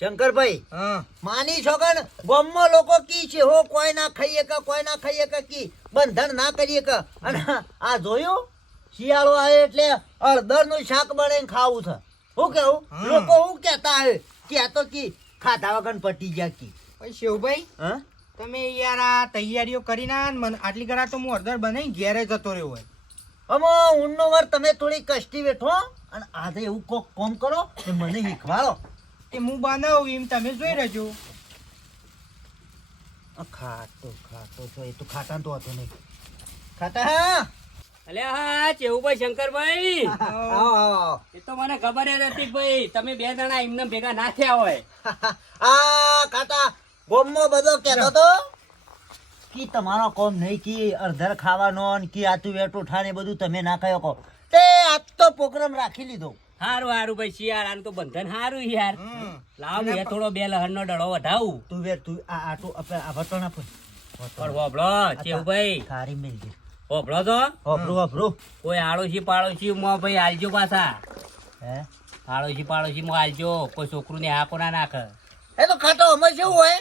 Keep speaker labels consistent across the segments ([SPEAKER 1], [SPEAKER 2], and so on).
[SPEAKER 1] શંકરભાઈ
[SPEAKER 2] માની
[SPEAKER 1] માની છોકન ગામમાં લોકો કી છે હો કોઈ ના ખાઈએ કે કોઈ ના ખાઈએ કે કી? બંધન ના કરીએ કે? અને આ જોયું? શિયાળો આવે એટલે અડદરનું શાક બને ખાવું છે. હું કેવું? લોકો હું કેતા આવે કે તો કી ખાધા વગર પટી ગયા કી.
[SPEAKER 2] ભાઈ શિવભાઈ તમે યાર આ તૈયારીઓ કરીને ના મને આટલી ગળા તો હું અડદર બનાવી ઘેરે જતો રહ્યો હોય.
[SPEAKER 1] અમો ઊંડનો વાર તમે થોડી કષ્ટી બેઠો અને આજે એવું કોક કોમ કરો મને શીખવાડો.
[SPEAKER 2] તે હું બનાવું એમ તમે જોઈ રહેજો.
[SPEAKER 1] ખાતો ખાતો છો એ તો ખાતા તો હતો નહીં. ખાતા હા
[SPEAKER 3] અલ્યા હા ચેવુભાઈ શંકરભાઈ
[SPEAKER 1] આવો આવો
[SPEAKER 3] એ તો મને ખબર જ હતી ભાઈ તમે બે જણા એમને ભેગા ના થયા હોય.
[SPEAKER 1] આ કાકા ગોમમાં બધો કહેતો તો કે તમારો કોમ નહીં કે અડધર ખાવાનો કે આતું વેટું ઠાને બધું તમે ના ખાયો કહો. તે આજ તો પ્રોગ્રામ રાખી લીધો.
[SPEAKER 3] હારું હારું ભાઈ શિયાળાનું તો બંધન હારું યાર. લાવ મેં થોડો બે લહણનો ડળો વધાવું.
[SPEAKER 1] તું વેર તું આ આટો આપણે આ વટો ના
[SPEAKER 3] પણ ચેવ ભાઈ?
[SPEAKER 1] તારી મિલ ગઈ
[SPEAKER 3] હોભળો તો
[SPEAKER 1] હોભરું હોભરું
[SPEAKER 3] કોઈ આડોશી પાડોશી માં ભાઈ આલજો પાછા.
[SPEAKER 1] હે?
[SPEAKER 3] આડોશી પાડોશી માં આલજો કોઈ છોકરું ને હાકો ના નાખે.
[SPEAKER 1] એ તો ખાતો અમે શું હોય?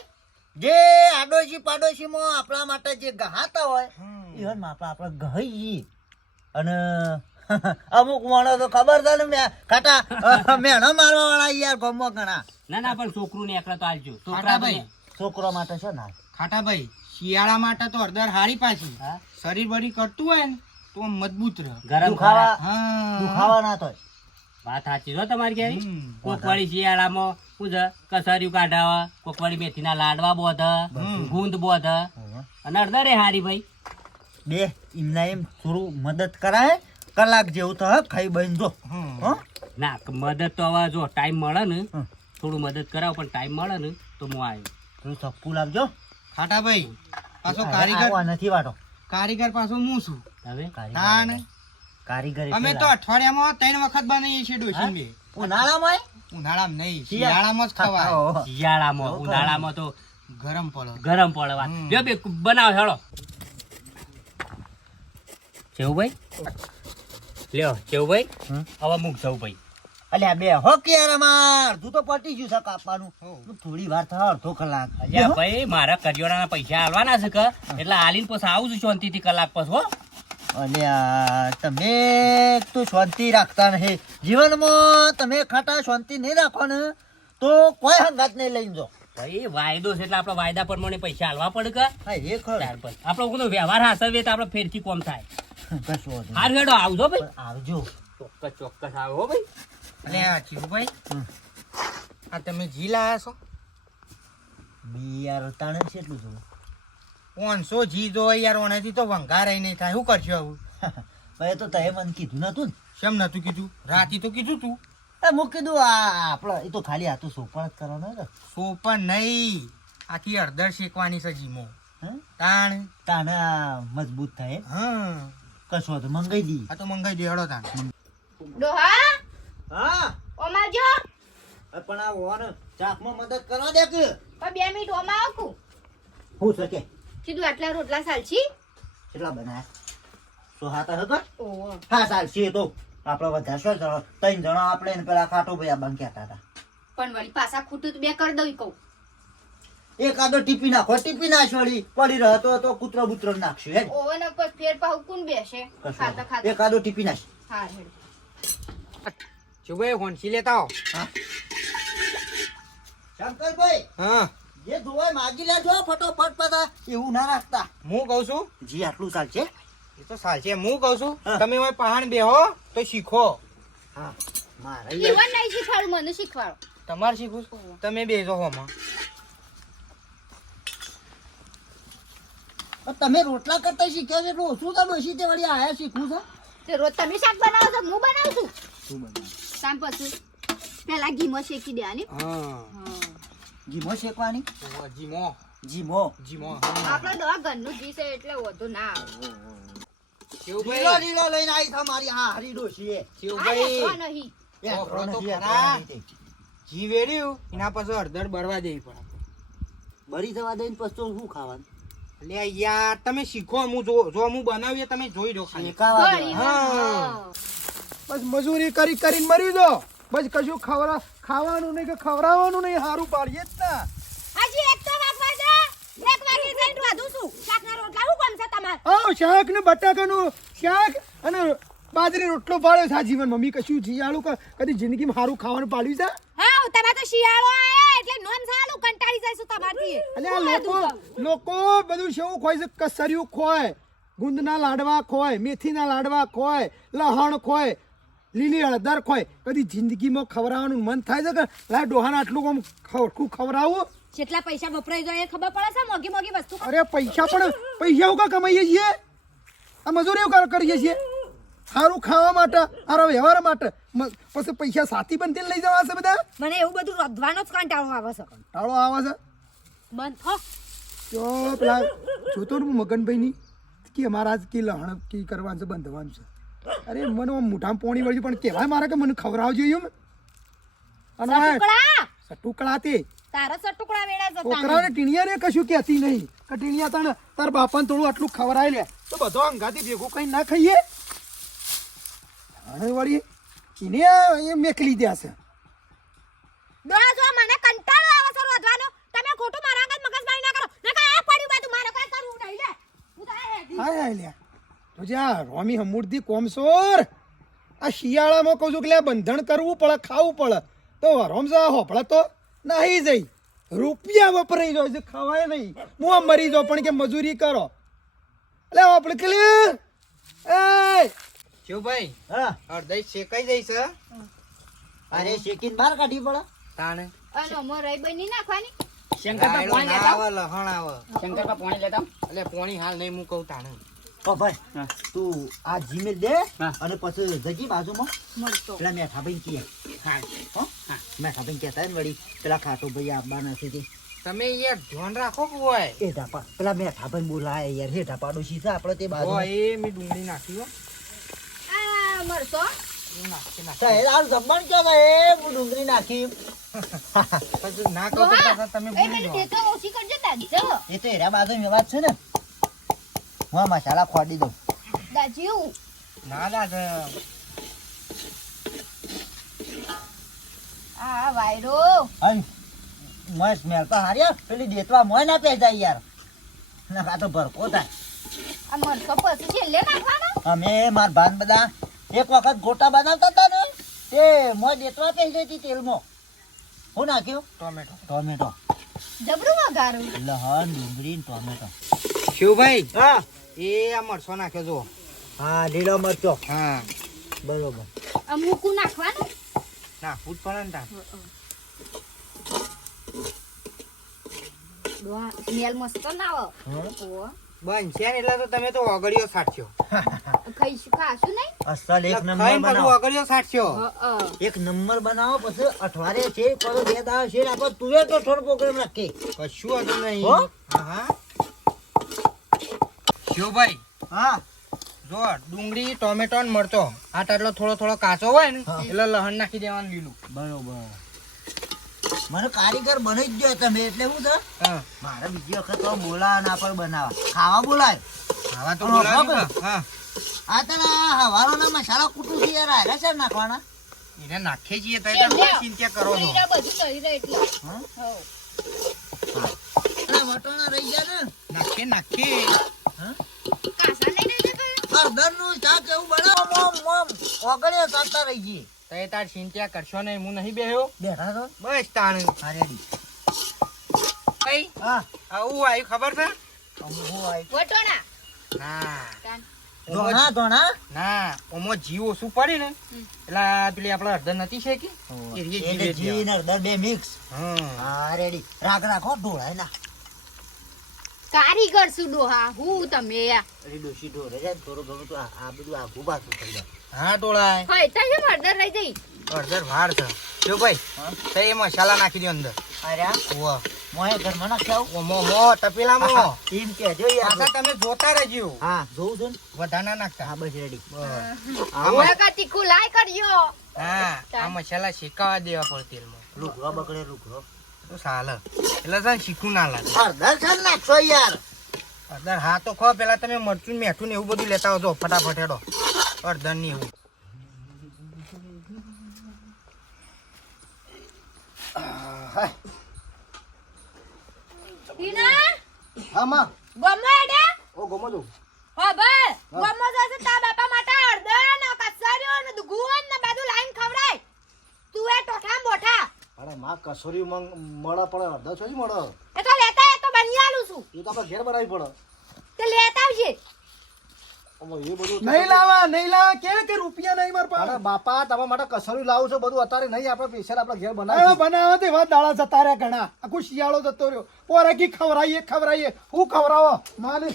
[SPEAKER 1] જે આડોશી પાડોશી માં આપણા માટે જે ગહાતા હોય એ આપણે આપણે ગહી અને અમુક માણો તો ખબર છે ને મેં કાટા મેણો મારવા વાળા યાર ગમો ઘણા.
[SPEAKER 3] ના ના પણ છોકરું ને એકલા તો આલજો છોકરા.
[SPEAKER 1] છોકરો માટે છે ને
[SPEAKER 2] ખાટાભાઈ શિયાળા માટે તો હળદર હારી પાછી. શરીર બરી કરતું હોય ને તો મજબૂત રહે.
[SPEAKER 3] ગરમ ખાવા
[SPEAKER 1] દુખાવા ના થાય.
[SPEAKER 3] વાત સાચી છો તમારી ક્યારે કોકવાળી શિયાળામાં છે? કસરિયું કાઢાવા કોક વાળી મેથીના લાડવા બોધ ગુંદ બોધ. અને અડધરે હારી ભાઈ.
[SPEAKER 1] બે એમના એમ થોડું મદદ કરાય કલાક જેવું તો ખાઈ બન જો.
[SPEAKER 3] ના મદદ તો હવે જો ટાઈમ મળે ને થોડું મદદ કરાવ પણ ટાઈમ મળે ને તો હું આવ્યો
[SPEAKER 1] થોડું સપ્પુ લાવજો.
[SPEAKER 2] ખાટાભાઈ પાછો કારીગર
[SPEAKER 1] આવા નથી વાટો.
[SPEAKER 2] કારીગર પાછો હું છું.
[SPEAKER 3] હવે?
[SPEAKER 2] હા
[SPEAKER 1] કારીગર
[SPEAKER 2] અમે તો અઠવાડિયામાં ત્રણ વખત બનાવીએ છીએ ડોશી
[SPEAKER 1] ઉનાળામાં
[SPEAKER 2] ઉનાળામાં નહીં
[SPEAKER 1] શિયાળ-
[SPEAKER 2] શિયાળામાં જ ખવાય.
[SPEAKER 3] શિયાળામાં ઉનાળામાં તો
[SPEAKER 2] ગરમ પડો
[SPEAKER 3] ગરમ પડે જો બે બનાવ હેળો. ચેવુભાઈ લ્યો કેવું
[SPEAKER 1] હમ.
[SPEAKER 3] હવે મૂક જવું
[SPEAKER 1] અલ્યા બે હો અમાર તું તો પટી ગયું છે કાપવાનું. તું થોડી વાર થાય અડધો કલાક.
[SPEAKER 3] અલ્યા ભાઈ મારા કરિયોડાના પૈસા આલવાના છે કે? એટલે હાલીને પછી આવું છું શાંતિથી કલાક પછી હો.
[SPEAKER 1] અલ્યા તમે તો શાંતિ રાખતા નહીં. જીવનમાં તમે ખાટા શાંતિ નહીં રાખો ને તો કોઈ હંગાત નહીં લઈને જો
[SPEAKER 3] ભાઈ વાયદો છે એટલે આપણે વાયદા પ્રમાણે પૈસા આલવા પડે કે?
[SPEAKER 1] હા એ ખરું.
[SPEAKER 3] આપણો વ્યવહાર હાસવીએ તો આપણે ફેરથી કોમ થાય. હાર હેડો આવજો ભાઈ.
[SPEAKER 1] આવજો.
[SPEAKER 3] ચોક્કસ ચોક્કસ આવો ભાઈ.
[SPEAKER 2] અને આ ચીરુભાઈ
[SPEAKER 1] હમ.
[SPEAKER 2] આ તમે જી લાયા છો?
[SPEAKER 1] બિયાર તાણે છે એટલું જોવું
[SPEAKER 2] પાંચસો જી જો યાર ઓનાથી તો વંગારાય નહીં થાય. શું કરશો આવું?
[SPEAKER 1] ભાઈ તો તે મને કીધું નતું ને.
[SPEAKER 2] શેમ નતું કીધું? રાતે તો કીધું તું.
[SPEAKER 1] એ મું કીધું આ આપણે એ તો ખાલી આ તો સોપણ જ કરવાનો ને
[SPEAKER 2] સોપન નહીં. આખી અડધર શેકવાની છે જીમો.
[SPEAKER 1] હે?
[SPEAKER 2] તાણ.
[SPEAKER 1] તાણે મજબૂત થાય
[SPEAKER 2] હા.
[SPEAKER 1] કશું તો મંગાઈ દી
[SPEAKER 2] આ તો મંગાઈ દેડો તાણ.
[SPEAKER 4] ડોહા?
[SPEAKER 1] હા.
[SPEAKER 4] ઓમાં જો
[SPEAKER 1] પણ આ ઓન ચાકમાં મદદ કરવા દે કે?
[SPEAKER 4] પણ બે મિનિટ ઓમાં આવું
[SPEAKER 1] હું શકે
[SPEAKER 4] કીધું આટલા રોટલા સાલછી
[SPEAKER 1] કેટલા બનાયા? સો હાતા હતા
[SPEAKER 4] ઓહો.
[SPEAKER 1] હા સાલછી તો. આપણે વધારે શું જણો ત્રણ જણો આપણે ને પેલા ખાટો ભાઈ આ બંક્યા હતા?
[SPEAKER 4] પણ વળી પાછા ખૂટું તો બે કરી દઉં કહું.
[SPEAKER 1] એકાદો ટીપી નાખો. ટીપી નાખ વળી પડી રહ્યો તો તો કૂતરો બુતરો નાખશું હેડ.
[SPEAKER 4] ઓવન ને ફેર પાહુ કોણ બેસે ખાતા ખાતા.
[SPEAKER 1] એકાદો ટીપી નાખ
[SPEAKER 4] હા હેડ.
[SPEAKER 2] ચુભાઈ હોંસી લેતા આવો
[SPEAKER 1] શંકરભાઈ
[SPEAKER 2] હા.
[SPEAKER 1] જે ધોવાય માગી લેજો ફટોફટ પાછા એવું ના રાખતા.
[SPEAKER 2] હું કહું છું?
[SPEAKER 1] જી આટલું ચાલશે?
[SPEAKER 2] એ તો ચાલશે. હું કહું છું તમે હવે પહાણ બેહો તો શીખો.
[SPEAKER 1] હા. મારે
[SPEAKER 4] નહીં શીખવાડું મને શીખવાડો.
[SPEAKER 2] તમારે શીખવું તમે બેસો હોમાં.
[SPEAKER 1] તમે રોટલા કરતા શીખ્યા છે એટલું ઓછું તમે તે વળી આયા શીખવું છે?
[SPEAKER 4] તે રોજ તમે શાક બનાવો છો હું બનાવું છું?
[SPEAKER 1] શું બનાવ?
[SPEAKER 4] સામ પછી પેલા ઘીમો શેકી દેવાની.
[SPEAKER 2] હા.
[SPEAKER 4] હા.
[SPEAKER 1] શેકવાની?
[SPEAKER 2] ઘીમો.
[SPEAKER 1] જીમો
[SPEAKER 2] જીમો
[SPEAKER 4] આપણે દવા ઘરનું ઘી છે એટલે વધુ ના આવે.
[SPEAKER 1] લીલો
[SPEAKER 2] શિવભાઈ
[SPEAKER 1] લીલો લઈને આવી તમારી હા હરી ડોશી
[SPEAKER 2] શિવભાઈ
[SPEAKER 1] આ.
[SPEAKER 2] જી વેડ્યું એના પછી અડધર બરવા દેવી પડે
[SPEAKER 1] બરી થવા દઈને પછી શું ખાવાનું?
[SPEAKER 2] એટલે યાર તમે શીખો હું જો જો હું બનાવીએ તમે જોઈ લો ખાલી. હા.
[SPEAKER 5] બસ મજૂરી કરી કરીને મરી દો બસ કશું ખવરા ખાવાનું નહીં કે ખવરાવાનું નહીં હારું પાડીએ જ ના.
[SPEAKER 6] હજી એક તો વાગવા દે. એક વાગે જઈને વધુ છું. શાકના રોટલા હું કોમ છે તમારે?
[SPEAKER 5] હા શાક ને બટાકાનું શાક અને બાજરી રોટલો પાડ્યો છે આ જીવન મમ્મી કશું શિયાળું ક- કદી જિંદગીમાં સારું ખાવાનું પાડ્યું છે?
[SPEAKER 6] હા તમે તો શિયાળો આયા. એટલે નોમ સાલું કંટાળી જઈશું તમારથી.
[SPEAKER 5] અને લોકો. લોકો બધું શેવું ખોય છે? કસરિયું ખોય ગુંદના લાડવા ખોય મેથીના લાડવા ખોય લહણ ખોય લીલી હળદર ખોય. કદી જિંદગીમાં ખવડાવવાનું મન થાય છે કે લા ડોહાને આટલું આમ ખવડકું ખવડાવું?
[SPEAKER 6] જેટલા પૈસા વપરાઈ જાય એ ખબર પડે છે? મોગી મોગી વસ્તુ
[SPEAKER 5] અરે પૈસા પણ પૈસા ઉકા કમાઈએ છીએ? આ મજૂરી કરીએ છીએ? સારું ખાવા માટે સારા વ્યવહાર માટે. પછી પૈસા સાથી બનતી લઈ જવા છે બધા?
[SPEAKER 6] મને એવું બધું રધવાનો જ કંટાળો આવે છે.
[SPEAKER 5] ટાળો આવે છે?
[SPEAKER 6] બંધ થો.
[SPEAKER 5] જો પેલા જોતો ને મગનભાઈ ની કે અમારા કે લહણ કી કરવાનું છે બંધવાનું છે. અરે મને મોઢામાં પોણી વળ્યું પણ કહેવાય મારે કે મને ખવડાવજો એમ. અને સટુકડા તે.
[SPEAKER 6] તારા સટુકડા ટુકડા વેડા છે
[SPEAKER 5] છોકરાઓને ટીણિયાને કશું કહેતી નહીં. કે ટીણિયા તને તાર બાપાને થોડું આટલું ખવડાવી લે. તો બધો અંગાથી ભેગું કઈ ના ખાઈએ. અને વળી એને એ મેકલી દે છે.
[SPEAKER 6] દોડા જો મને કંટાળો આવે છે રોધવાનો. તમે ખોટું મારા આગળ મગજમારી ના કરો. ના આ પડ્યું બધું. મારે કઈ કરવું નહીં લે. હું તો આ હેડી.
[SPEAKER 5] હા હાય લ્યા તો જ્યાં રોમી હમુરથી કોમસોર આ શિયાળામાં કહું છું કે લ્યા બંધણ કરવું પડે ખાવું પડે. તો રમઝા હોપળે તો નહીં જઈ. રૂપિયા વપરાઈ જાય છે ખવાય નહીં. હું આમ મરી જાઉં પણ કે મજૂરી કરો. એટલે આપણે કે એ!
[SPEAKER 2] શિવભાઈ
[SPEAKER 1] હા.
[SPEAKER 2] અડધઈ શેકાઈ જાય છે
[SPEAKER 1] અરે શેકીને બહાર કાઢી પડે.
[SPEAKER 2] તાણે.
[SPEAKER 4] અને મો રહી બની નાખવાની
[SPEAKER 3] શંકર
[SPEAKER 2] રાયડો
[SPEAKER 3] પાણી લેતા
[SPEAKER 2] આવ. લહણ આવ.
[SPEAKER 3] શંકર પાણી લેતા
[SPEAKER 2] એટલે પોણી હાલ નહીં મુકવ કહું તાણે
[SPEAKER 1] ભાઈ તું આ જીમેલ દે અને પછી જજી બાજુમાં.
[SPEAKER 4] મળતો.
[SPEAKER 1] પેલા મેઠા ભાઈ કીએ હો. મેઠા ભાઈ કહેતા ને વળી પેલા ખાટો ભાઈ આવવા નથી તે.
[SPEAKER 2] તમે યાર ધ્યાન રાખો કે હોય?
[SPEAKER 1] એ ધાપા પેલા મેઠા ભાઈ બોલાય યાર. હે ધાપા ડોશી છે આપણે તે બાજુ
[SPEAKER 2] એ મેં ડુંગળી નાખી હો.
[SPEAKER 4] આ મરતો
[SPEAKER 1] સાહેબ આ જમણ ક્યાં ગયે હું ડુંગળી નાખી.
[SPEAKER 2] પછી ના કહું તો તમે
[SPEAKER 4] એ
[SPEAKER 2] ભૂલી
[SPEAKER 4] પેલી
[SPEAKER 2] જાઓ.
[SPEAKER 4] ટેકો ઓછી કરજો દાજો
[SPEAKER 1] એ તો એરા બાજુ વ્યવહાર છે ને. હું મસાલા ખોડી દઉં.
[SPEAKER 4] દાજુ
[SPEAKER 2] ના દાદા
[SPEAKER 4] આ વાયરો.
[SPEAKER 1] મોય સ્મેલ તો હાર્યા પેલી દેતવા મોય ના પે જાય યાર. ના તો ભરકો થાય.
[SPEAKER 4] આ મરતો પછી છેલ્લે નાખવાનો?
[SPEAKER 1] અમે માર ભાન બધા એક વખત ગોટા બનાવતા હતા ને તે મોય દેતવા પે જતી તેલમાં. હું નાખ્યું?
[SPEAKER 2] ટોમેટો.
[SPEAKER 1] ટોમેટો.
[SPEAKER 4] જબરું વઘારું
[SPEAKER 1] લહણ ડુંગળી ને ટોમેટો.
[SPEAKER 2] શિવભાઈ
[SPEAKER 1] હા.
[SPEAKER 2] એ આ મરસો નાખ્યો જુઓ.
[SPEAKER 1] હા લીલો મરચો.
[SPEAKER 2] હા.
[SPEAKER 1] બરોબર.
[SPEAKER 4] આ મૂકું નાખવાનું?
[SPEAKER 2] નાખવું જ પડે ને તાર.
[SPEAKER 4] સ્મેલ મસ્ત ના આવે.
[SPEAKER 2] બનશે ને એટલે તો તમે તો ઓગળીઓ સાટશો.
[SPEAKER 4] ખાઈશું ખાશું નહીં?
[SPEAKER 1] અસલ એક નંબર બનાવો.
[SPEAKER 2] ઓગળીઓ સાટશો.
[SPEAKER 4] અ, અ.
[SPEAKER 1] એક નંબર બનાવો પછી અઠવાડિયે છે કરો બે દાડા છે આપણે તુવેર તો થોડો પ્રોગ્રામ રાખીએ.
[SPEAKER 2] કશું હતું નહીં.
[SPEAKER 1] હા?
[SPEAKER 2] હા શિવભાઈ
[SPEAKER 1] હા.
[SPEAKER 2] જો ડુંગળી ટોમેટો ને મરચો. આ આટલો થોડો થોડો કાચો હોય ને એટલે લહણ નાખી દેવાનું લીલું.
[SPEAKER 1] બરોબર. મને કારીગર બની જ ગયો તમે એટલે શું છે? મારે બીજી વખત તો બોલાવા ના પર બનાવા ખાવા બોલાય.
[SPEAKER 2] ખાવા તો
[SPEAKER 1] હા.
[SPEAKER 2] કે? હા
[SPEAKER 1] આ તને હવારોના મસાલા કુટું છે યાર આયરા છે નાખવાના?
[SPEAKER 2] એને નાખીએ છીએ તો. એટલે ચિંતા કરો છો.
[SPEAKER 4] બધું કરી દે એટલે.
[SPEAKER 1] હા? વટોણા રહી ગયા ને?
[SPEAKER 2] નાખીએ નાખીએ
[SPEAKER 1] હા?
[SPEAKER 4] કાસા લઈને જતો
[SPEAKER 1] નું શાક એવું બનાવો મોમ મોમ. ઓગળીએ સાતા રહી ગઈ
[SPEAKER 2] તો એ તાર ચિંતા કરશો નહીં હું નહીં બેહ્યો.
[SPEAKER 1] બેઠા છો?
[SPEAKER 2] બસ તાણ.
[SPEAKER 1] હા રેડી
[SPEAKER 2] કઈ?
[SPEAKER 1] હા.
[SPEAKER 2] આવું આવ્યું ખબર છે?
[SPEAKER 1] હું આવી
[SPEAKER 4] વટોણા
[SPEAKER 2] ના.
[SPEAKER 1] ધોણા ધોણા
[SPEAKER 2] ના ઓમાં જીવ ઓછું પડે ને એટલે આ પેલી આપડે અડધર નથી છે કે જીવે
[SPEAKER 1] ને હળદર બે મિક્સ
[SPEAKER 2] હા
[SPEAKER 1] હા રેડી રાખ રાખો ઢોળાય ના.
[SPEAKER 4] કારીગર સુડો ડોહા હું તમે
[SPEAKER 1] અરે ડોશી જાય ને થોડું તો આ આ બધું આઘું પાછું થઈ જાય.
[SPEAKER 2] હા ટોળાય.
[SPEAKER 4] હોય તો એમ હળદર રહી જઈ
[SPEAKER 2] અડધર વાર છે. જો ભાઈ
[SPEAKER 1] હા?
[SPEAKER 2] તો એ મસાલા નાખી દો અંદર.
[SPEAKER 1] અરે આ?
[SPEAKER 2] ઓવા
[SPEAKER 1] મોય ઘરમાં નાખ્યા
[SPEAKER 2] ઓ મો મો તપેલામાં
[SPEAKER 1] એમ કહેજો યાર.
[SPEAKER 2] પાછા તમે જોતા રહેજો.
[SPEAKER 1] હા જોઉં છું ને.
[SPEAKER 2] વધારે ના નાખતા.
[SPEAKER 1] હા બસ રેડી
[SPEAKER 2] બસ.
[SPEAKER 4] ઓય કા તીખું લાય કરજો.
[SPEAKER 2] હા આ મસાલા શેકાવા દેવા પડે તેલમાં.
[SPEAKER 1] બકડે બગડે લુગડો.
[SPEAKER 2] તો ચાલે એટલે છે શીખું ના લાગે.
[SPEAKER 1] હળદર છે નાખશો યાર.
[SPEAKER 2] અડધર હા તો ખો પેલા તમે મરચું મેઠું ને એવું બધું લેતા આવજો. ફટાફટ હેડો. અડધર ને એવું.
[SPEAKER 6] ઈના
[SPEAKER 5] હા માં.
[SPEAKER 6] ગમો એડે
[SPEAKER 5] ઓ ગમો જો.
[SPEAKER 6] હા ભાઈ ગમો જશે તા બાપા માટે અડદર ને કસારીઓ ને દુગુન ને બધું લાઈન ખવડાય. તું એ ટોઠા મોઠા
[SPEAKER 7] અરે માં કસોરી મંગ મળે પડે અડધા છોડી મળે
[SPEAKER 6] એ તો લેતા એ તો બની આલું છું.
[SPEAKER 7] એ તો આપણે ઘેર બનાવી પડે.
[SPEAKER 6] તે લેતા આવજે.
[SPEAKER 7] એ બધું
[SPEAKER 5] નહીં લાવા નહીં લાવા કે કે રૂપિયા નહીં માર
[SPEAKER 7] અરે
[SPEAKER 5] પાસે
[SPEAKER 7] બાપા તમારા માટે કસોરી લાવું છો બધું અત્યારે નહીં આપણે પૈસા આપણે ઘેર બનાવી
[SPEAKER 5] બનાવો તે વાત દાડા જતા રહ્યા ઘણા. આખું શિયાળો જતો રહ્યો. પોરાકી ખવરાઈએ ખવરાઈએ હું ખવરાવો માને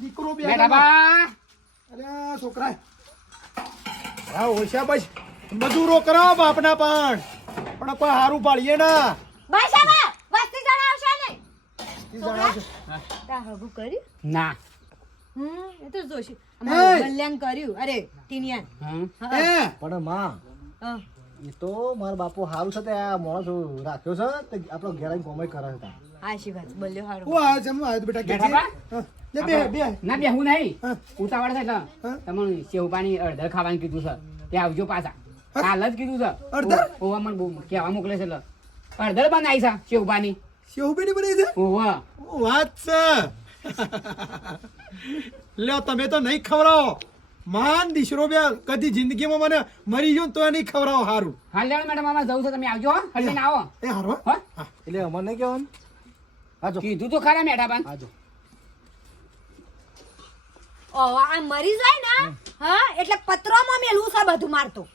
[SPEAKER 5] દીકરો બે અરે છોકરા હા ઓછા બસ મજૂરો કરાવો બાપના પણ. પણ કોઈ હારું પાડીએ ના.
[SPEAKER 6] ભાઈ સાહેબ વસ્તી જણાવશે ને.
[SPEAKER 5] ઈ આવશે
[SPEAKER 6] તા હગુ કર્યું?
[SPEAKER 3] ના.
[SPEAKER 6] હમ એ તો જોશી. અમાર કલ્યાણ કર્યું. અરે ટીનિયાન.
[SPEAKER 3] હમ.
[SPEAKER 5] એ.
[SPEAKER 7] પણ માં એ તો મારા બાપુ સારું છે તે. આ માણસ રાખ્યો છે તે આપણો ઘેર આવીને કોમાઈ કરે છે.
[SPEAKER 6] આશીર્વાદ બોલ્યો હારું.
[SPEAKER 5] હું આવ્યો હું આવ્યો બેટા
[SPEAKER 8] બા?
[SPEAKER 5] હા. લે બે બે.
[SPEAKER 8] ના બેહું નહીં. ઉતાવળ છે એટલે. તમને સેવ પાણી અડધર ખાવાનું કીધું છે. તે આવજો પાછા. કાલ જ કીધું છે.
[SPEAKER 5] અડધર?
[SPEAKER 8] ઓવા મને બહુ કેવા મોકલે છે એટલે. અડધર બનાવી છે સેવપાની
[SPEAKER 5] શેવબેની બની છે?
[SPEAKER 8] ઓવા
[SPEAKER 5] વાત છે. લ્યો તમે તો નહીં ખવડાવો. માન દીશરો બે કદી જિંદગીમાં મને મરી જો ને તો નહીં ખવડાવો હારું.
[SPEAKER 8] હાલ લેવડ મેડમ આમાં જવું છે તમે આવજો હળીને આવો.
[SPEAKER 5] એ હારો
[SPEAKER 8] હો.
[SPEAKER 7] એટલે અમને નહીં કહેવાનું? હાજો.
[SPEAKER 8] કીધું તો ખરા મેડા બાન.
[SPEAKER 7] આજો
[SPEAKER 6] ઓ આ મરી જાય ને હા એટલે પત્રોમાં મેલું છે બધું મારતું.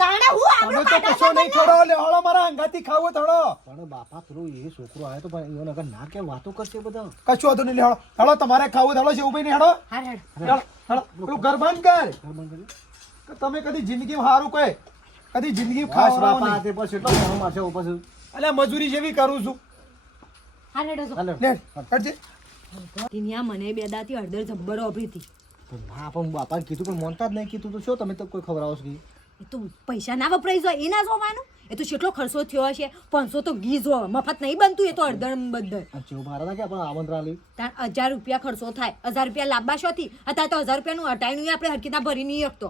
[SPEAKER 6] તાણે હું
[SPEAKER 5] તમે તો કશો નહીં
[SPEAKER 6] છે
[SPEAKER 5] લે હળો મારા અંગાથી ખાવો થડો
[SPEAKER 7] પણ બાપા પેલું એ છોકરો આવ્યો તો પણ એને અગર ના કેમ વાતો કરશે બધા.
[SPEAKER 5] કશું હતું નહીં હળો. હળો તમારે ખાવું થડો છે એવું નહીં હળો.
[SPEAKER 6] હાર હાર.
[SPEAKER 5] હળો હળો પેલું ઘર બંધ કર.
[SPEAKER 7] ઘર બંધ કરી.
[SPEAKER 5] તમે કદી જિંદગીમાં સારું કહે કદી જિંદગી ખાસ
[SPEAKER 7] બાપા તે પછી એટલો મહેમાન મારશે ઉપર
[SPEAKER 5] અલ્યા મજૂરી જેવી કરું છું. લે કરજે
[SPEAKER 6] મને બે દાતી હળદર જબ્બરો અભી હતી.
[SPEAKER 7] પણ બાપા કીધું પણ મોનતા જ નહીં કીધું તો શું? તમે તો કોઈ ખબર છો
[SPEAKER 6] એ તો પૈસા ના વપરાઈ જાય એ ના જોવાનું? એ તો કેટલો ખર્ચો થયો હશે? પાંચસો તો ઘી જો મફત નહીં બનતું એ તો
[SPEAKER 7] અડધણ આલી?
[SPEAKER 6] તાર હજાર રૂપિયા ખર્ચો થાય હજાર રૂપિયા લાંબા શોથી. અત્યારે તો હજાર રૂપિયાનું હટાઈનું આપણે હરકીના ભરી નહીં શકતો.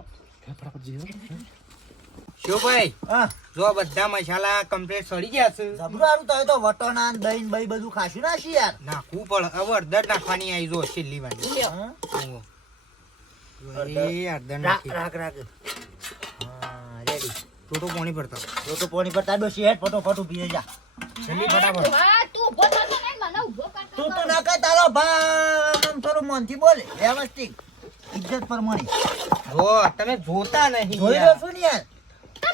[SPEAKER 2] શોભાઈ
[SPEAKER 1] હા.
[SPEAKER 2] જો બધા મસાલા કમ્પ્લીટ સડી ગયા છે.
[SPEAKER 1] જબરું હારું તો વટોના દહીં ને બધું ખાશું ના યાર
[SPEAKER 2] નાખવું પડે. હવે અડધર નાખવાની આવી જો છેલ્લી
[SPEAKER 1] રાખ રાખ રાખ. હા રેડી.
[SPEAKER 2] ટોટો પાણી ભરતા.
[SPEAKER 1] તો તો પોણી પર તાડો શેઠ ફટોફટ ઊભી જા.
[SPEAKER 2] છેલ્લી ફટાફટ.
[SPEAKER 4] તું ઊભો થતો નહીં, મને ઊભો કરતો
[SPEAKER 1] તું તો. ના કર તારો ભા થોડું મનથી બોલે વ્યવસ્થિત. ઇજ્જત પર
[SPEAKER 2] જો તમે જોતા નહીં
[SPEAKER 1] જોઈ
[SPEAKER 2] યાર.
[SPEAKER 1] રહ્યો છું ને યાર?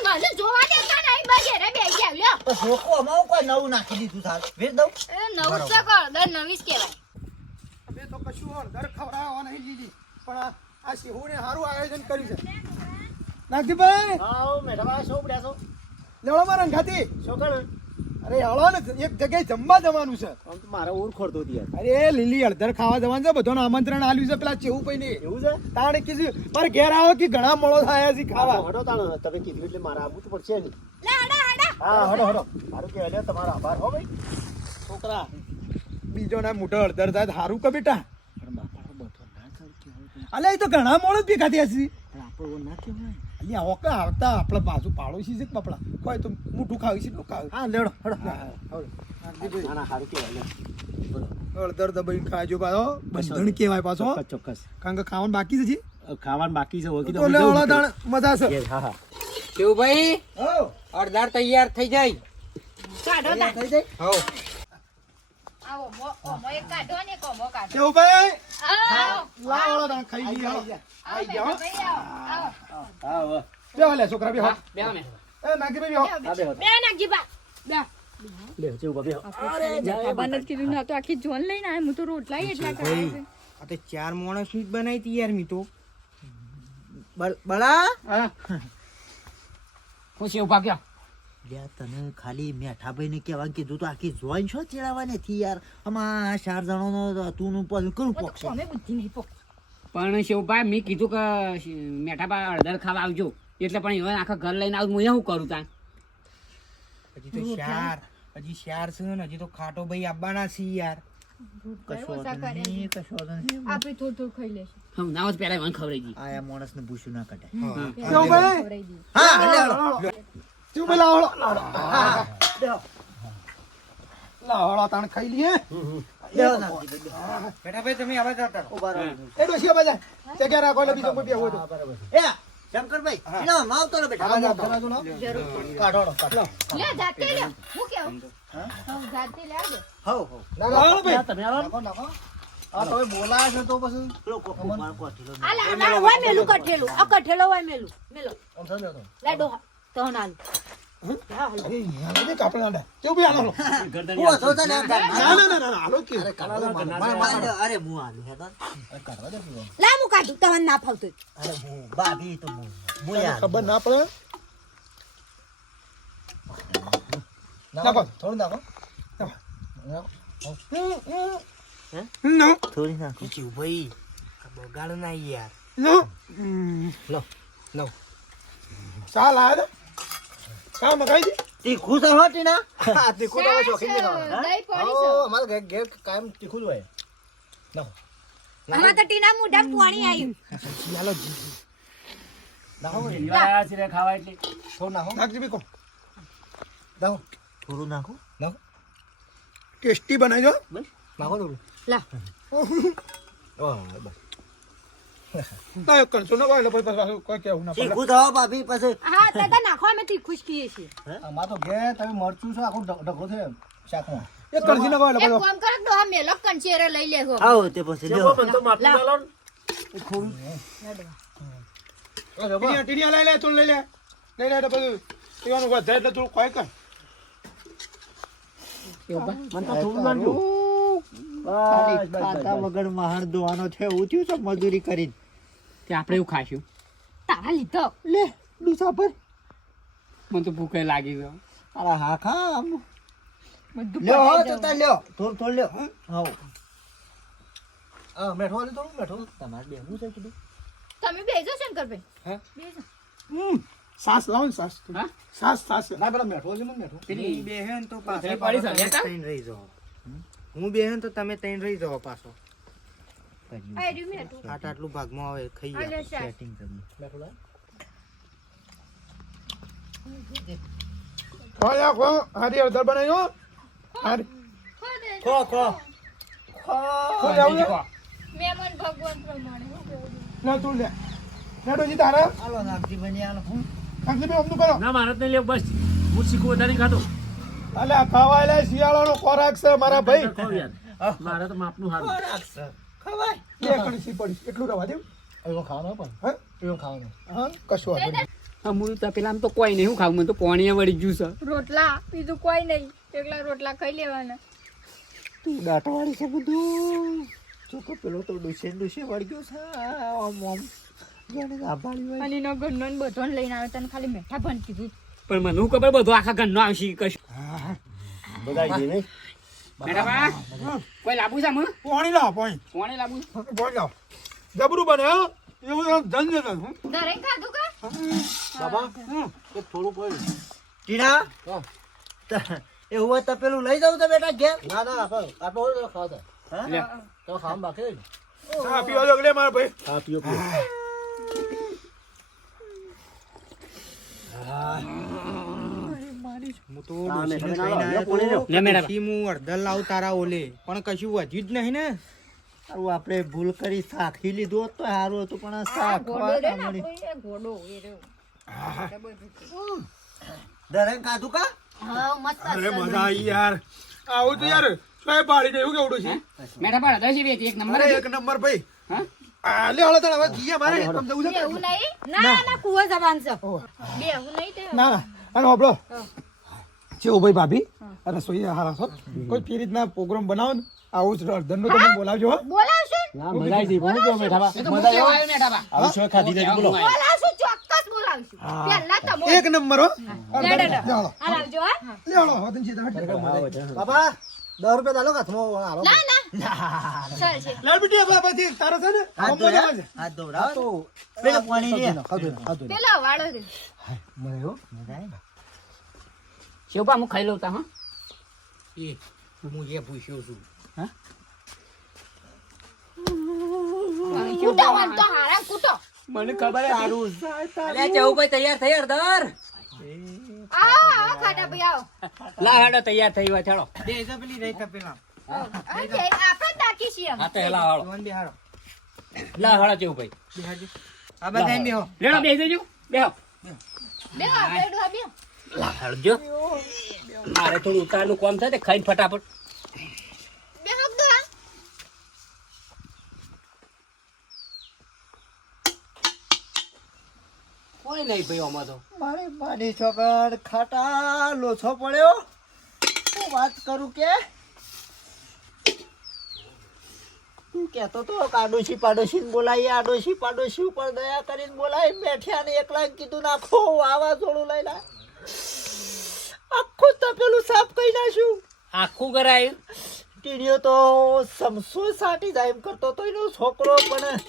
[SPEAKER 4] મને જોવા દેતા નહીં, લ્યો.
[SPEAKER 1] તો કોઈ નવું નાખી દીધું સાહેબ વેચ દઉં?
[SPEAKER 4] એ નવું જ કર, દર નવી જ કહેવાય.
[SPEAKER 5] અમે તો કશું હળદર ખવડાવવા નહીં લીધી પણ આ- શિહોને સારું આયોજન કર્યું છે. નાગજીભાઈ!
[SPEAKER 7] આવો મેડમ આ શું પડ્યા છો.
[SPEAKER 5] લેવડો મારા
[SPEAKER 7] શું કરે?
[SPEAKER 5] અરે હળો ને એક જગ્યાએ જમવા જવાનું છે.
[SPEAKER 7] આમ તો મારા ઓર ખોરતો હતી
[SPEAKER 5] અરે લીલી હળદર ખાવા જવાનું છે બધાને આમંત્રણ આલ્યું છે પેલા ચેવું ભાઈ ને
[SPEAKER 7] એવું છે?
[SPEAKER 5] તાણે કીધું મારે ઘેર આવો કે ઘણા મળો થાય છે ખાવા.
[SPEAKER 7] હડો તાણો તમે કીધું એટલે મારા આવવું તો પડશે નહીં.
[SPEAKER 6] લે હડા હડા.
[SPEAKER 7] હા હડો હડો. સારું કહેવાય લે તમારો આભાર હો ભાઈ.
[SPEAKER 5] છોકરા બીજો ના મોટો હળદર થાય સારું કે બેટા
[SPEAKER 7] પણ બાપા બધો ના ચાલ કહેવાય
[SPEAKER 5] અલે એ તો ઘણા મોડો જ ભેગા થયા છે
[SPEAKER 7] આપણે ના કહેવાય.
[SPEAKER 5] અહીંયા હોકા આવતા આપણે બાજુ પાડોશી છે કે બાપડા? કોઈ તો મોટું ખાવી છે ખાવી?
[SPEAKER 7] હા લેડો હડો. ના ના સારું કહેવાય લે.
[SPEAKER 5] દબાઈ ખાજો પાછો. બંધણ કહેવાય પાછો.
[SPEAKER 7] ચોક્કસ
[SPEAKER 5] કારણ કે ખાવાનું બાકી છે.
[SPEAKER 7] ખાવાનું બાકી છે ઓળખી
[SPEAKER 5] તો લે દાણ મજા છે.
[SPEAKER 7] હા હા.
[SPEAKER 2] અડધર તૈયાર થઈ જાય.
[SPEAKER 5] થઈ જાય?
[SPEAKER 2] હો.
[SPEAKER 4] આ ઓમો- ઓમો એક કાઢો ને એક ઓમો કાઢો.
[SPEAKER 5] કેવું ભાઈ? લાવ દાણ ખાઈ હળો
[SPEAKER 4] આવો, ભાઈ, આવો.
[SPEAKER 7] હા
[SPEAKER 5] બેહો લે છોકરા બેહો
[SPEAKER 8] બે અમે
[SPEAKER 5] એ નાગી બેહો
[SPEAKER 7] હા બે
[SPEAKER 6] બે નાખજી બા. બે.
[SPEAKER 7] લે જેવું બાબે
[SPEAKER 2] ભાઈ આ તો ચાર માણસની જ બનાવી હતી યાર મી તો
[SPEAKER 1] બળ-
[SPEAKER 8] હા. હું સેવપા કયો
[SPEAKER 1] યાર તને ખાલી મેઠાભાઈને કહેવા કીધું તો આખી જોઈન છો ચેડાવવાની થી યાર? આમાં ચાર જણાનો તું નું પછી કરું પોક્ષે
[SPEAKER 6] અમે બુદ્ધિ નહીં પોક.
[SPEAKER 8] પણ શિવભાઈ મેં કીધું કે મેઠાપા અડધર ખાવા આવજો. એટલે પણ હવે આખા ઘર લઈને આવું હું શું કરું તાં
[SPEAKER 2] હજી તો ચાર હજી ચાર છે ને હજી તો ખાટો ભાઈ આવવાના છે. યાર.
[SPEAKER 4] આપણે થોડું થોડું ખાઈ લેશું.
[SPEAKER 8] હમ ના હોત મને ખવડાવી દી.
[SPEAKER 1] આયા માણસ ને ભૂસું ના
[SPEAKER 5] કાઢે
[SPEAKER 1] હા. લે હળો.
[SPEAKER 5] કેવું ભાઈ લાવ હળો
[SPEAKER 1] હા, હા, બેહો.
[SPEAKER 5] લાવો હળો તાણ ખાઈ લઈએ.
[SPEAKER 1] બેહો નાખી દે, બેહો.
[SPEAKER 2] મેઠાભાઈ તમે આવા જતા
[SPEAKER 1] ઊભા રહો.
[SPEAKER 5] એ ડોશી બધા જગ્યા રાખો એટલે બીજો કોઈ બેહવો તો.
[SPEAKER 1] એ શંકરભાઈ એના માવતો ને બેટા.
[SPEAKER 7] આ મોઢા બાજુ ના. કાઢો કાઢો.
[SPEAKER 4] લે જાતે લે. હું કેવું? હા? જાતે લે આવજો
[SPEAKER 1] હઉ હઉ
[SPEAKER 7] ના, ના, નાખો, નાખો. આ તમે બોલાયા છો તો પછી
[SPEAKER 1] લોકો
[SPEAKER 6] આ હોય મેલું કઠેલું. આ કઠેલો હોય મેલું. મેલો.
[SPEAKER 7] સમજો તો.
[SPEAKER 6] લે ડોહા તો નાલ.
[SPEAKER 5] ના ના ના ના
[SPEAKER 6] ના
[SPEAKER 5] ખબર ના પડે
[SPEAKER 7] નાખો,
[SPEAKER 5] નાખો.
[SPEAKER 7] થોડું નાખો.
[SPEAKER 1] થોડી નાખો
[SPEAKER 2] જીવભાઈ આ બગાડ ના યાર
[SPEAKER 5] નો
[SPEAKER 2] લો લો
[SPEAKER 5] ચાલ આ કા મગાઈ દી.
[SPEAKER 1] તીખું તો હોતી ના
[SPEAKER 7] આ તીખું તો શોખીન નહીં ખાવાના. અમારે ઘેર ઘેર કાયમ તીખું જ હોય.
[SPEAKER 6] આમાં તો ટીના મોઢા પાણી આવ્યું
[SPEAKER 7] નાખો
[SPEAKER 8] છે રે ખાવા એટલે.
[SPEAKER 7] થોડું નાખો.
[SPEAKER 5] નાખજી બી
[SPEAKER 7] નાખો
[SPEAKER 1] થોડું નાખો.
[SPEAKER 7] નાખો
[SPEAKER 5] ટેસ્ટી બનાવજો
[SPEAKER 7] નાખો થોડું.
[SPEAKER 6] લા.
[SPEAKER 7] ઓહ, બસ.
[SPEAKER 5] ના કંસો ન એટલે પછી પાછું કોઈ કેવું ના
[SPEAKER 1] તીખું થવા ભાભી પછી
[SPEAKER 6] હા દાદા નાખો અમે તીખું જ કહીએ છીએ
[SPEAKER 7] આમાં તો ઘેર તમે મરચું છો આખો ઢગલો છે શાકમાં.
[SPEAKER 5] એ કંસી ન એટલે
[SPEAKER 4] કામ કરો ડોહા મેલો કંચેરો લઈ લેવો
[SPEAKER 1] આવો તે પછી લ્યો
[SPEAKER 5] ટીનિયા ટીનિયા લઈ લે તું લઈ લે. લઈ લે તો પછી પીવાનું વધે એટલે તું કોઈ કર.
[SPEAKER 1] ખાલી ખાતા વગર મહાણ દોવાનો છે એવું થયું છે મજૂરી કરીને.
[SPEAKER 8] તે આપણે એવું ખાશું
[SPEAKER 6] તારા લીધો.
[SPEAKER 1] લે ડૂસા પર.
[SPEAKER 8] મને તો ભૂખે લાગી ગયો.
[SPEAKER 1] અરે હા ખા આમ લ્યો હો તો તા લ્યો. થોડ થોડ લ્યો હાઉ
[SPEAKER 7] હા મેઠો વાળી થોડું મેઠો
[SPEAKER 1] તમારે બેહવું છે કીધું.
[SPEAKER 4] તમે બેજો શંકરભાઈ બેજો.
[SPEAKER 5] હમ સાસ લાવો ને સાસ
[SPEAKER 8] હા?
[SPEAKER 5] સાસ સાસ.
[SPEAKER 7] ના પેલા મેઠો છે ને મેઠો
[SPEAKER 8] પેલી
[SPEAKER 2] હું બેહે તો
[SPEAKER 8] પથરી પડી લેતા?
[SPEAKER 2] રહી જાઓ. હું બેહન તો તમે તૈન રહી જાવ પાછો.
[SPEAKER 4] આ
[SPEAKER 2] આટ આટલું ભાગમાં આવે ખાઈ.
[SPEAKER 1] સેટિંગ કરી.
[SPEAKER 7] મેઠો
[SPEAKER 5] ખો. હારી બનાવ્યો હારી.
[SPEAKER 1] ખો ખો
[SPEAKER 5] ખો લ્યા આવું લે.
[SPEAKER 4] મહેમાન ભગવાન પ્રમાણે હું કેવું છું.
[SPEAKER 5] ના તું લે. નેટોજી તારા.
[SPEAKER 1] હાલો નાગજી બની હાલો.
[SPEAKER 5] કાંસી બી અમનું કરો.
[SPEAKER 8] ના મારે નહીં લેવું બસ. હું શીખું વધારે ખાતો
[SPEAKER 5] અલે ખવાય લે શિયાળાનો ખોરાક છે મારા ભાઈ.
[SPEAKER 8] મારે તો માપનું સારું
[SPEAKER 1] ખવાય.
[SPEAKER 5] બે કણસી પડી. એટલું રવા દેવ?
[SPEAKER 7] એવું ખાવાનો પણ?
[SPEAKER 5] હે?
[SPEAKER 7] એવો ખાવાનો.
[SPEAKER 5] હા? કશું વાંધો નહીં.
[SPEAKER 8] હું તો પેલા આમ તો કોઈ નહીં. હું ખાવું? મને તો પાણી વળી ગયું છે.
[SPEAKER 4] રોટલા? બીજું કોઈ નહીં. એકલા રોટલા ખાઈ લેવાના.
[SPEAKER 1] તું દાંતવાળી છે બધું. ચોખ્ખો પેલો તો ડુસે ડુસે વળી ગયો છે. આમ આમ. જાણે આભાળી હોય.
[SPEAKER 4] અને એનો ગણનો બધો લઈને આવે તને ખાલી મેઠા ભન કીધું
[SPEAKER 8] પણ મને હું ખબર બધું આખા ઘરનો આવશે કશું. મેડમ કોઈ લાબુ છે મને
[SPEAKER 5] પોણી લાવ પાણી.
[SPEAKER 8] પોણી લાબુ?
[SPEAKER 5] પાણી લાવ. જબરું બને હો. એવું ધન્ય છે
[SPEAKER 4] ખાધું કા?
[SPEAKER 7] બાબા એક થોડું
[SPEAKER 1] કોઈ ત- એવું હોય તો પેલું લઈ જાઉં તો બેટા ઘેર?
[SPEAKER 7] ના ના તો ખાવા દે તો ખાવાનું બાકી
[SPEAKER 5] પીવા દો લે મારા ભાઈ.
[SPEAKER 7] હા પીઓ પીઓ.
[SPEAKER 2] હું તો
[SPEAKER 7] હા,
[SPEAKER 2] ડોશીને
[SPEAKER 7] મેઠો
[SPEAKER 2] કહીને
[SPEAKER 7] લાવો,
[SPEAKER 2] આવ્યો તો
[SPEAKER 8] લે મેડમ.
[SPEAKER 2] પછી હું અડધર લાવ તારા ઓલે. પણ કશું વધ્યું જ નહીં ને.
[SPEAKER 1] આવું આપણે ભૂલ કરી શાખી લીધું હોત તો સારું હતું પણ દરેક ખાધું કા?
[SPEAKER 5] અરે મજા આવી યાર. આવું તો યાર પાડી દે એવું કેવડું છે
[SPEAKER 8] નંબર
[SPEAKER 5] એક નંબર ભાઈ.
[SPEAKER 8] હા?
[SPEAKER 5] આ લે હળો હવે જીએ મારે તમ જવું છે
[SPEAKER 4] બેહું નહીં?
[SPEAKER 6] ના ના. કુવો જવાન છે.
[SPEAKER 4] બેહું નહીં તે.
[SPEAKER 5] ના ના. અને હોબળો જેવું ભાઈ ભાભી રસોઈ હારા છો. કોઈ ફી રીતના પ્રોગ્રામ બનાવો ને આવું જ ધંધો તમે બોલાવજો હો.
[SPEAKER 4] બોલાવશું?
[SPEAKER 7] મજા આવી બોલું તો મેઠા
[SPEAKER 8] એ તો મૂકે આવ્યો મેઠાબા.
[SPEAKER 7] આવું શું ખાધી નથી બોલો.
[SPEAKER 4] બોલાવશું? ચોક્કસ બોલાવશું. પહેલા તમો
[SPEAKER 5] એક નંબર હો.
[SPEAKER 4] લે, લે, લે.
[SPEAKER 5] લે
[SPEAKER 6] આવજો હા.
[SPEAKER 5] લે હળો હોતન છે
[SPEAKER 7] બાબા. દસ રૂપિયા દાલો હાથમાં હાલો
[SPEAKER 4] ના ના. ચાલ છે.
[SPEAKER 5] લાલ બીટી આપા પછી તારો છે ને? છે.
[SPEAKER 1] ધોવડાવો ને. પેલા પાણી રે
[SPEAKER 7] ખાધું ખાધું
[SPEAKER 4] પેલા વાળો છે.
[SPEAKER 7] મને હો.
[SPEAKER 1] મજા આવે
[SPEAKER 8] શેવપા હું ખાઈ લઉં તા હા.
[SPEAKER 2] એ હું એ પૂછ્યો છું.
[SPEAKER 4] હારા કૂટો.
[SPEAKER 8] મને ખબર
[SPEAKER 1] સારું.
[SPEAKER 8] તૈયાર થઈ અડધર
[SPEAKER 4] ભાઈ આવો
[SPEAKER 3] લા હેડો તૈયાર થઈ હોય ચાલો
[SPEAKER 2] બે જો પેલી રહી તપેલા
[SPEAKER 4] આ આપણે જ છીએ
[SPEAKER 3] હા તો હેલા હાલો
[SPEAKER 2] જોન બેહાડો.
[SPEAKER 3] લા હાલો જેવું ભાઈ.
[SPEAKER 2] આ બધા
[SPEAKER 3] લેડો જજો.
[SPEAKER 4] બે
[SPEAKER 3] લા મારે થોડું ઉતારનું કામ છે તે ખાઈને ફટાફટ.
[SPEAKER 4] બે ડોહા
[SPEAKER 3] કોઈ નહીં ભાઈ આમાં તો.
[SPEAKER 1] મારી માની છોકર ખાટા લોછો પડ્યો. હું વાત કરું કે? હું કહેતો તો આડોશી પાડોશી બોલાવી આડોશી પાડોશી ઉપર દયા કરીને બોલાવી બેઠ્યા ને એકલા કીધું નાખો વાવાઝોડું લઈ લા આખું તપેલું સાફ કરી નાખ્યું.
[SPEAKER 3] આખું કરાયું?
[SPEAKER 1] ટીડીઓ તો સમસો સાટી જાય એમ કરતો તો એનો છોકરો પણ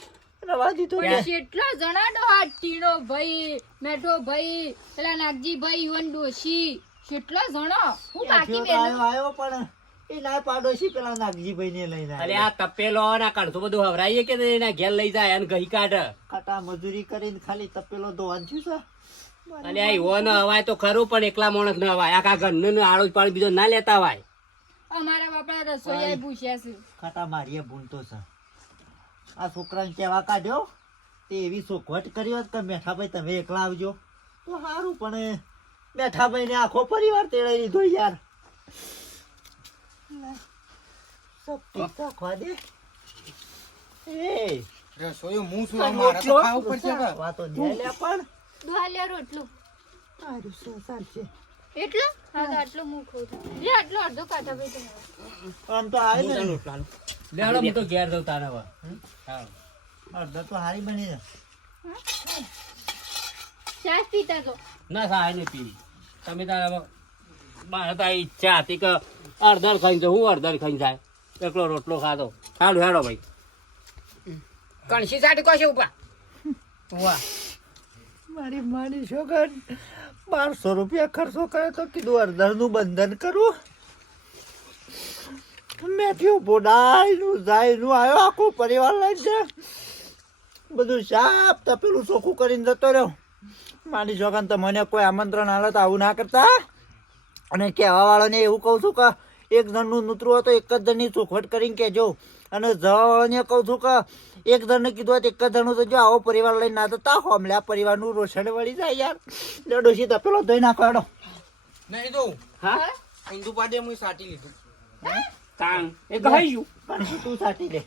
[SPEAKER 1] રવા દીધો ને.
[SPEAKER 4] કેટલા જણા ડોહા ટીણો ભાઈ મેઠો ભાઈ પેલા નાગજી ભાઈ ઈવન ડોશી કેટલા જણા? હું બાકી બે
[SPEAKER 1] આવ્યો પણ એ ના પાડોશી પેલા નાગજીભાઈ ને લઈને
[SPEAKER 3] અરે આ તપેલો ના કાઢતો બધું હવરાઈએ કે એના ઘેર લઈ જાય અને ગઈ કાઢ.
[SPEAKER 1] કાટા મજૂરી કરીને ખાલી તપેલો ધોવાનું થયું છે.
[SPEAKER 3] અને આ ઈવો ન હવાય તો ખરું પણ એકલા માણસ ન હવાય આખા ઘરનું આડો પાણી બીજો ના લેતા હોય
[SPEAKER 4] અમારા બાપા રસોઈયા પૂછ્યા છે.
[SPEAKER 1] ખાટા મારીએ ભૂલતો છે. આ છોકરાને કહેવા કાઢ્યો? તે એવી સોખવટ કરી હોત કે મેઠાભાઈ તમે એકલા આવજો. તો સારું પણ મેઠાભાઈને આખો પરિવાર તેડાઈ લીધો યાર.
[SPEAKER 4] રોટલું?
[SPEAKER 1] સારું છે. ચાલશે
[SPEAKER 4] એટલું? હા. તો આટલું હું લે આટલો અડધો કાઢા ભાઈ તમારો
[SPEAKER 1] આમ તો આવે ને
[SPEAKER 3] લે હાલો હું તો ઘેર જઉં તારે હવે હા.
[SPEAKER 1] અડધો તો હારી બની છે.
[SPEAKER 4] ચા પીતા તો.
[SPEAKER 3] ના સાહેબ નહીં પીવી. તમે તારે મારે તો ઈચ્છા હતી કે અડધર ખાઈને જાઉં હું અડધર ખાઈ જાય. એકલો રોટલો ખાધો. સારું હેડો ભાઈ.
[SPEAKER 8] કણસી સાટી કોશે ઉપા?
[SPEAKER 2] વાહ
[SPEAKER 1] મારી માની છોકર બારસો રૂપિયા ખર્ચો કરે તો કીધું અડધરનું બંધન કરું. થયું બોડાયનું જાયનું આવ્યો, આખું પરિવાર લઈને છે. બધું સાફ તપેલું ચોખ્ખું કરીને જતો રહ્યો. માની તો મને કોઈ આમંત્રણ હાલત આવું ના કરતા? અને કહેવા વાળાને એવું કહું છું કે એક જણનું નૂતરું હોય તો એક જ જણની ચોખવટ કરીને કહેજો. અને જવા વાળાને કહું છું કે એક જણને કીધું હોય તો એક જ જણું તો જો આવો પરિવાર લઈને ના જતા હોમલે આ પરિવારનું રોષણ વળી જાય યાર. લડોશી તપેલો ધોઈ નાખો હેડો.
[SPEAKER 2] નહીં દઉં
[SPEAKER 3] હા.
[SPEAKER 2] હિન્દુ પાડે હું સાટી લીધું.
[SPEAKER 3] તાંગ એ કહી
[SPEAKER 1] પણ તું સાટી દે